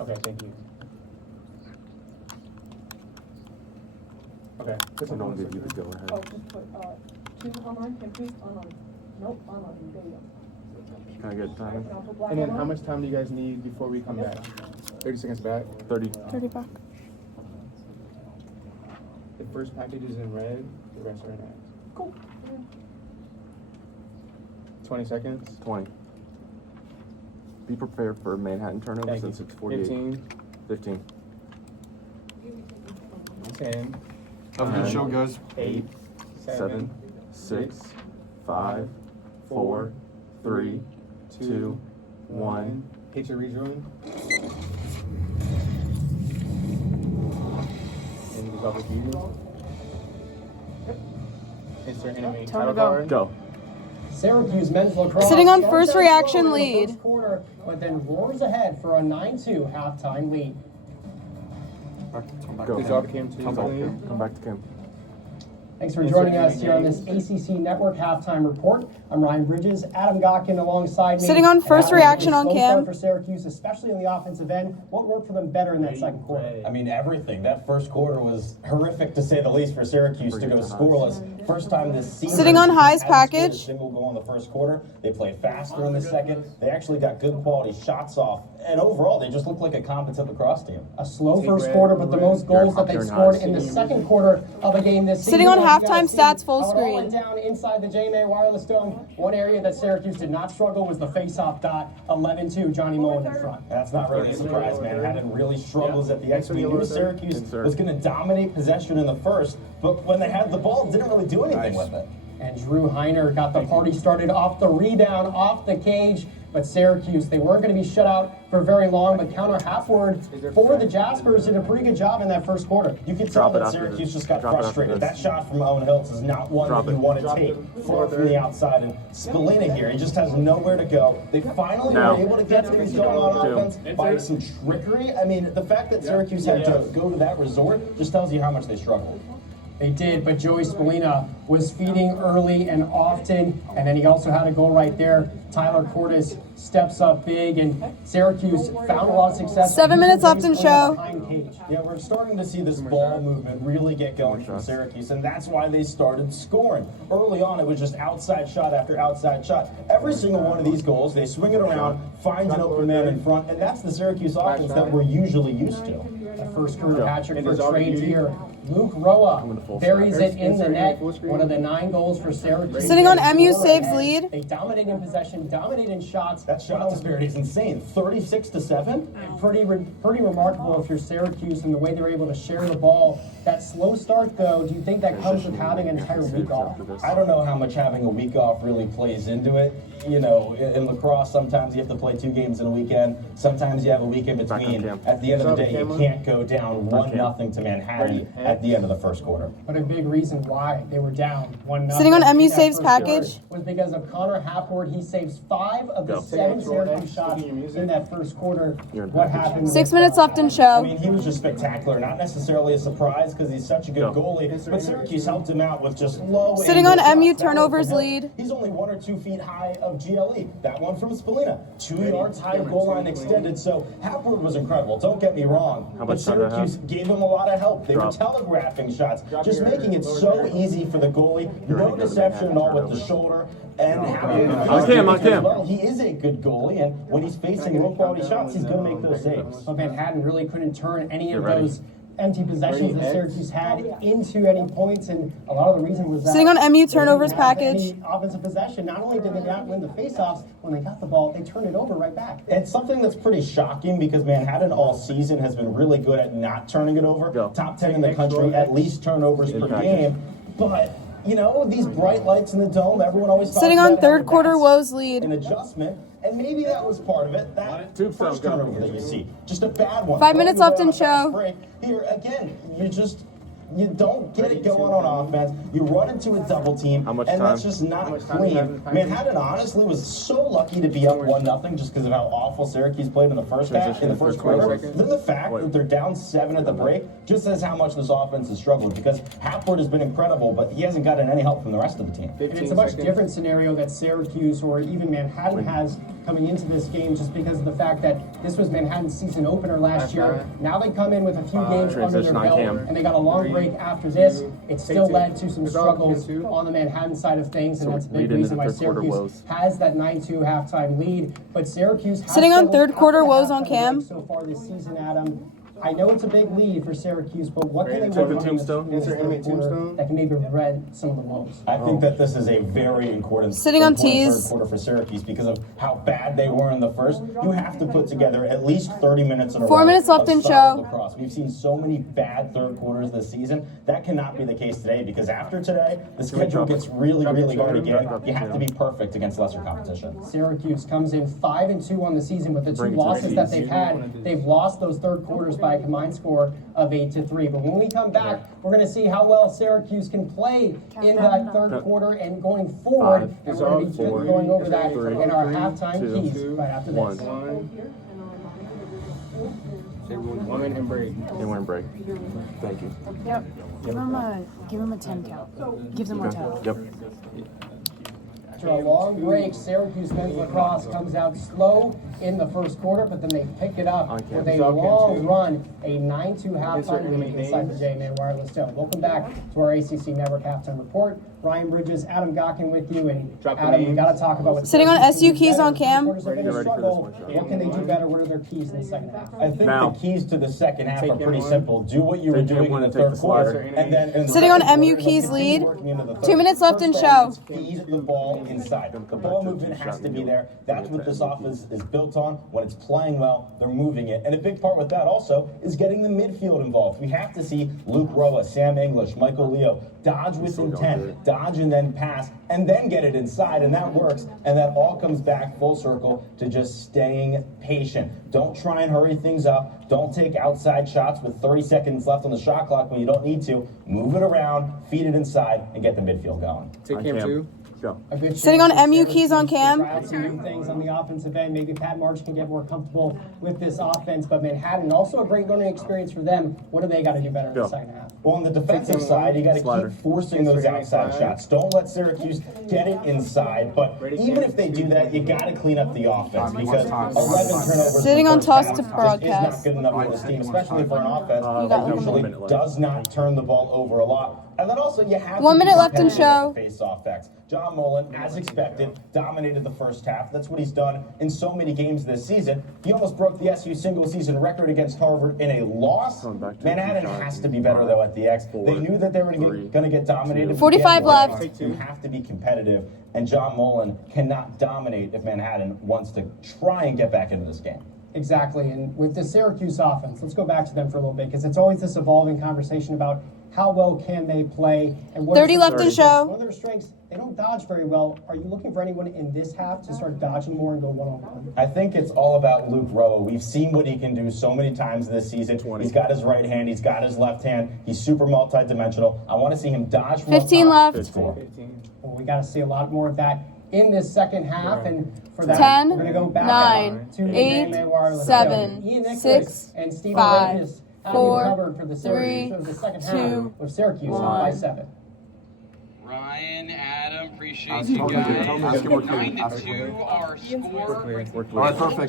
Okay, thank you. Okay. I don't give you the go ahead. Oh, just put, choose online, please, online. Nope, online, there you go. Can I get time? And I'll put black And then online. how much time do you guys need before we come back? 30 seconds back. 30. 30 back. The first package is in red, the rest are in X. Cool. 20 seconds. 20. Be prepared for Manhattan turnover Thank since you. it's 48. 15. 15. 10. Have a good show, guys. 8. 7, 6, 5, 4, 3, 2, 1. Hit your rejoin. And resolve the view. Insert enemy Time to title go. card. Go. Syracuse men's lacrosse Sitting on starts first out reaction slow in the lead. first quarter, but then roars ahead for a 9-2 halftime lead. Come back. Go. Good job, Kim. Come back, Kim. Come back to Kim. Thanks for joining us here on this ACC Network halftime report. I'm Ryan Bridges, Adam Gotkin alongside me. Sitting on And first Adam, reaction a on slow Cam. start for Syracuse, especially on the offensive end. What worked for them better in that second quarter? I mean, everything. That first quarter was horrific, to say the least, for Syracuse to go scoreless. First time this season. Sitting on High's Hadn't scored package. a single goal in the first quarter. They played faster in the second. They actually got good quality shots off. And overall, they just looked like a competent lacrosse team. A slow first quarter, but the most goals that they scored in the second quarter of a game this season. Sitting on You guys halftime see stats full how it all went screen. down inside the JMA Wireless Dome. One area that Syracuse did not struggle was the face-off dot. 11-2, Johnny Moen in front. That's not really a surprise, man. Hadden really struggles at the X. We knew Syracuse was going to dominate possession in the first, but when they had the ball, didn't really do anything with it. And Drew Heiner got the party started off the rebound, off the cage. But Syracuse, they weren't going to be shut out for very long. But counter halfward for the Jaspers did a pretty good job in that first quarter. You could tell Drop it that after Syracuse this. just got Drop it after frustrated. this. That shot from Owen Hiltz is not one Drop that you it. want to take far from the outside. And Spallina here, he just has nowhere to go. They finally Now. were able to get things going on Two. offense by some trickery. I mean, the fact that Syracuse had to go to that resort just tells you how much they struggled. They did, but Joey Spallina was feeding early and often, and then he also had a goal right there. Tyler Cordes steps up big, and Syracuse found a lot of success. 7 minutes left in Joey Spallina show. behind cage. Yeah, we're starting to see this ball movement really get going from Syracuse, and that's why they started scoring. Early on, it was just outside shot after outside shot. Every single one of these goals, they swing it around, finds an open man in front, and that's the Syracuse offense that we're usually used to. The first career hat trick And for resolve trades beauty. here. Luke Roa the full buries screen. it in the Insert net. full screen. One of the 9 goals for Syracuse. Sitting on They MU score saves ahead. lead. They dominate in possession, dominate in shots. That shot disparity is insane. 36-7. Pretty remarkable if you're Syracuse and the way they're able to share the ball. That slow start, though, do you think that comes with having an entire week off? I don't know how much having a week off really plays into it. You know, in lacrosse, sometimes you have to play 2 games in a weekend. Sometimes you have a week in Back on between. cam. At the end of the day, you Camera. can't go down 1-0 to Manhattan at the end of the first quarter. But a big reason why they were down 1-0. Sitting on MU in that saves first quarter package. was because of Connor Hapward. He saves 5 of the Go. 7 Syracuse X, shots your music. in that first quarter. You're in What package. happened? 6 with, minutes left in I show. mean, he was just spectacular. Not necessarily a surprise because he's such a good Go. goalie, but Syracuse helped him out with just low. Sitting angle on MU shots. That one turnovers from him, lead. He's only 1 or 2 feet high of GLE. That one from Spallina, 2 yards high of goal line extended. So Hapward was incredible. Don't get me wrong. How But much time do I have? Syracuse gave him a lot of help. They Drop. were telegraphing shots, Drop just your making it lower so back. easy for the goalie. You're No gonna go to deception at all with the Manhattan shoulder. And On cam, on cam. Well, he is a good goalie, and when he's facing low quality shots, he's going to make those saves. But Manhattan really couldn't turn any of Get ready. those empty possessions that Ready, Syracuse had into any points, and a lot of the reason was that Sitting on MU they turnovers didn't have package. any offensive possession. Not only did they not win the faceoffs, when they got the ball, they turned it over right back. It's something that's pretty shocking because Manhattan all season has been really good at not turning it over. Go. Top 10 in the country, at least turnovers per package. game. But, you know, these bright lights in the dome, everyone always talks Sitting about on how third quarter that's woes lead. an adjustment, and maybe that was part of it. That Tube first sound, go. turnover that you see, just a bad one. Five minutes Going left in on a fast show. break. Here, again, You don't get it going on offense. You run into a double team, How much and that's time? just not How much time do you have clean. in time? Manhattan honestly was so lucky to be up 1-0 just because of how awful Syracuse played in the first half, in the first quarter. 20 seconds. Then the fact that they're down 7 at the break just says how much this offense has struggled, because Hapford has been incredible, but he hasn't gotten any help from the rest of the team. And it's a much different scenario that Syracuse or even Manhattan has coming into this game, just because of the fact that this was Manhattan's season opener last year. Now they come in with a few games under their Transition on belt, Cam. and they got a long break after this. It still led to some It's all struggles Cam, too. on the Manhattan side of things, and So that's a big lead into reason why third quarter Syracuse woes. has that 9-2 halftime lead. But Syracuse has Sitting on struggled third quarter after the woes on halftime Cam. break so far this season, Adam. I know it's a big lead for Syracuse, but what can they Take work the on in tombstone. this Insert third enemy quarter tombstone. that can maybe prevent some of the woes? I think that this is a very important, Sitting on important tees. third quarter for Syracuse because of how bad they were in the first. You have to put together at least 30 minutes in a row. 4 minutes left of in solid show. lacrosse. We've seen so many bad third quarters this season. That cannot be the case today, because after today, the schedule gets really, really hard again. You have to be perfect against lesser competition. Syracuse comes in 5-2 on the season, but the two Bring it to losses the that season. they've had, they've lost those third quarters by a combined score of 8-3. But when we come back, we're going to see how well Syracuse can play in that third quarter and going forward. And we're going to be Four, going over that three, in our halftime two, keys right after one. this. One and break. They want to break. Thank you. Yep. Give him a 10 count. Gives him more time. Yep. After a long break, Syracuse men's lacrosse comes out slow in the first quarter, but then they pick it up with a long run, a 9-2 halftime lead inside the J-Man Wireless Dome. Welcome back to our ACC Network halftime report. Ryan Bridges, Adam Gockin with you, and Drop the Adam, you names. got to talk about what Sitting on Syracuse SU can do keys better. on Cam. Quarters are gonna Get ready for this struggle. one, Sean. What can they do better? What are their keys in the second half? I think Now. the keys to the second half Take are pretty him on. simple. Do what you were Take him doing on in the and take third the quarter, slider. and then in the Sitting on second MU quarter, keys continue lead. working into the third. 2 minutes left in First show. thing is feed the ball inside. The ball movement has to be there. That's what this offense is built on. When it's playing well, they're moving it. And a big part with that also is getting the midfield involved. We have to see Luke Roa, Sam English, Michael Leo dodge with intent, dodge and then pass, and then get it inside, and that works. And that all comes back full circle to just staying patient. Don't try and hurry things up. Don't take outside shots with 30 seconds left on the shot clock when you don't need to. Move it around, feed it inside, and get the midfield going. Take On him Cam. too. Go. A good Sitting chance on for MU Syracuse keys on to Cam. try out some new things on the offensive end. Maybe Pat March can get more comfortable with this offense, but Manhattan, also a great learning experience for them. What do they got to do better in the Go. second half? Well, on the defensive side, you got to Slider. keep forcing those outside shots. Don't let Syracuse get it inside. But even if they do that, you got to clean up the offense, because 11 turnovers. Sitting in on the toss first to half broadcast. just is not good enough for this team, especially for an offense got that 1 usually minute left. does not turn the ball over a lot. And then also you have 1 to be minute left in competitive at show. the face-off backs. John Mullen, as expected, dominated the first half. That's what he's done in so many games this season. He almost broke the SU single-season record against Harvard in a loss. Going back to Manhattan the has to be better, though, at the X. They knew that they were going to get dominated. 45 Again, left. You have to be competitive, and John Mullen cannot dominate if Manhattan wants to try and get back into this game. Exactly, and with the Syracuse offense, let's go back to them for a little bit, because it's always this evolving conversation about how well can they play and what 30 is left in show. One of their strengths, they don't dodge very well. Are you looking for anyone in this half to start dodging more and go one-on-one? I think it's all about Luke Roa. We've seen what he can do so many times this season. 20. He's got his right hand, he's got his left hand. He's super multi-dimensional. I want to see him dodge from 15 up top. left. Score. 15. Well, we got to see a lot more of that in this second half, and for that, 10, we're going to go back 9, to the 8, JMA Wireless 7, Show. Ian Nicholas 6, and Stephen 5, Regis have 4, you covered for the Syracuse of the second 2, half with Syracuse up by 7. Ryan, Adam, appreciate Ask you him, guys. ask him what 9-2 our score. All right, perfect.